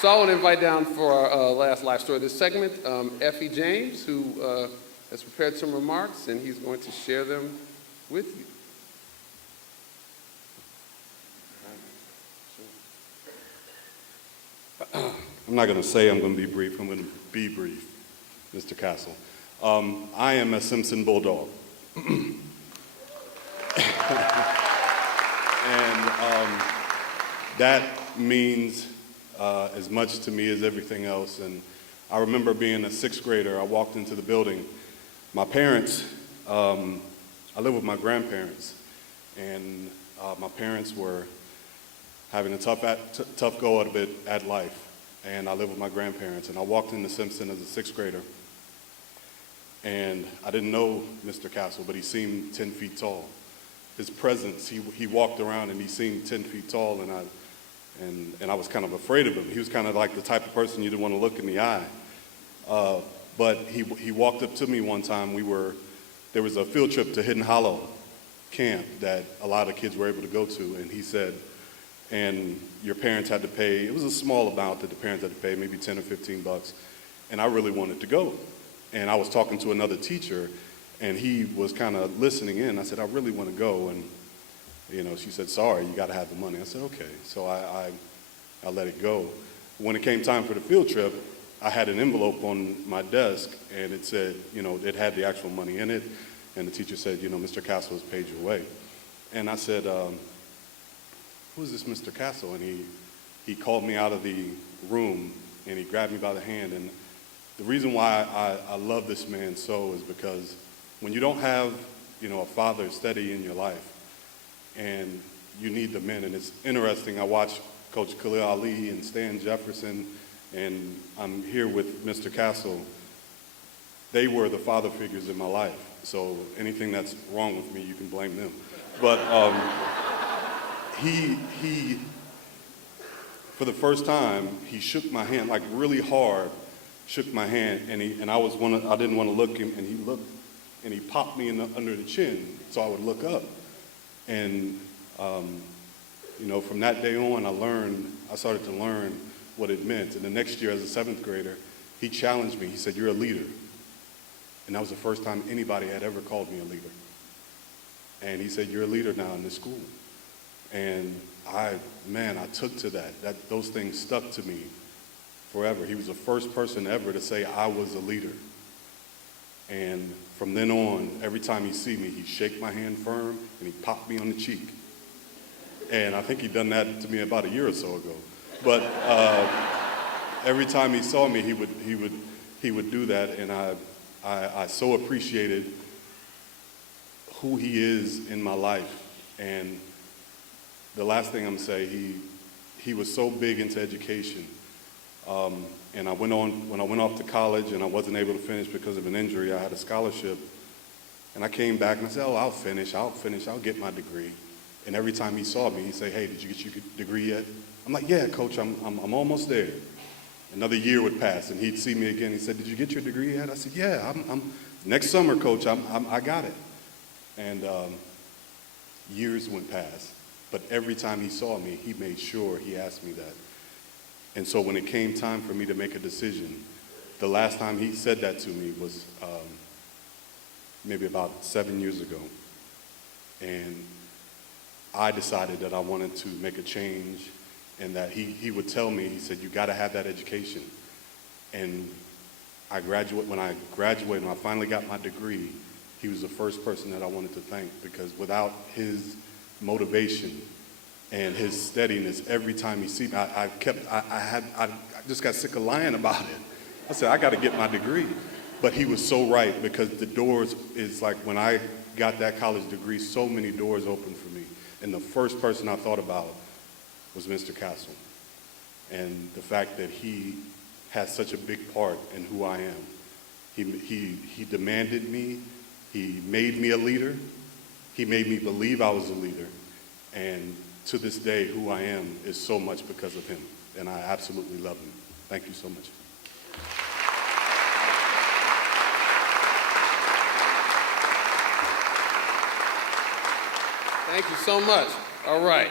So I want to invite down for our last life story of this segment, Effie James, who has prepared some remarks, and he's going to share them with you. I'm not going to say I'm going to be brief. I'm going to be brief, Mr. Castle. I am a Simpson Bulldog. And that means as much to me as everything else. And I remember being a sixth grader. I walked into the building. My parents, I live with my grandparents, and my parents were having a tough go at life. And I live with my grandparents. And I walked into Simpson as a sixth grader. And I didn't know Mr. Castle, but he seemed 10 feet tall. His presence, he walked around and he seemed 10 feet tall, and I was kind of afraid of him. He was kind of like the type of person you didn't want to look in the eye. But he walked up to me one time. There was a field trip to Hidden Hollow Camp that a lot of kids were able to go to, and he said, and your parents had to pay, it was a small amount that the parents had to pay, maybe 10 or 15 bucks, and I really wanted to go. And I was talking to another teacher, and he was kind of listening in. I said, I really want to go, and she said, sorry, you got to have the money. I said, okay. So I let it go. When it came time for the field trip, I had an envelope on my desk, and it said, it had the actual money in it, and the teacher said, Mr. Castle has paid your way. And I said, who is this Mr. Castle? And he called me out of the room, and he grabbed me by the hand. And the reason why I love this man so is because when you don't have, a father steady in your life, and you need the men, and it's interesting, I watch Coach Khalil Ali and Stan Jefferson, and I'm here with Mr. Castle. They were the father figures in my life, so anything that's wrong with me, you can blame them. But he for the first time, he shook my hand, like really hard, shook my hand, and I didn't want to look him, and he looked, and he popped me under the chin, so I would look up. And from that day on, I started to learn what it meant. And the next year, as a seventh grader, he challenged me. He said, "You're a leader." And that was the first time anybody had ever called me a leader. And he said, "You're a leader now in this school." And I took to that. Those things stuck to me forever. He was the first person ever to say I was a leader. And from then on, every time he see me, he'd shake my hand firm and he'd pop me on the cheek. And I think he'd done that to me about a year or so ago. But every time he saw me, he would do that, and I so appreciated who he is in my life. And the last thing I'm gonna say, he was so big into education. And when I went off to college and I wasn't able to finish because of an injury, I had a scholarship. And I came back and I said, "Oh, I'll finish, I'll get my degree." And every time he saw me, he'd say, "Hey, did you get your degree yet?" I'm like, "Yeah, coach, I'm almost there." Another year would pass and he'd see me again. He said, "Did you get your degree yet?" I said, "Yeah, next summer, coach, I got it." And years went past. But every time he saw me, he made sure he asked me that. And so when it came time for me to make a decision, the last time he said that to me was maybe about 7 years ago. And I decided that I wanted to make a change, and that he would tell me, he said, "You got to have that education." And when I graduated, when I finally got my degree, he was the first person that I wanted to thank, because without his motivation and his steadiness, every time he see me, I just got sick of lying about it. I said, "I got to get my degree." But he was so right, because the doors is like, when I got that college degree, so many doors opened for me. And the first person I thought about was Mr. Castle. And the fact that he has such a big part in who I am. He demanded me, he made me a leader, he made me believe I was a leader. And to this day, who I am is so much because of him. And I absolutely love him. Thank you so much. Thank you so much. All right.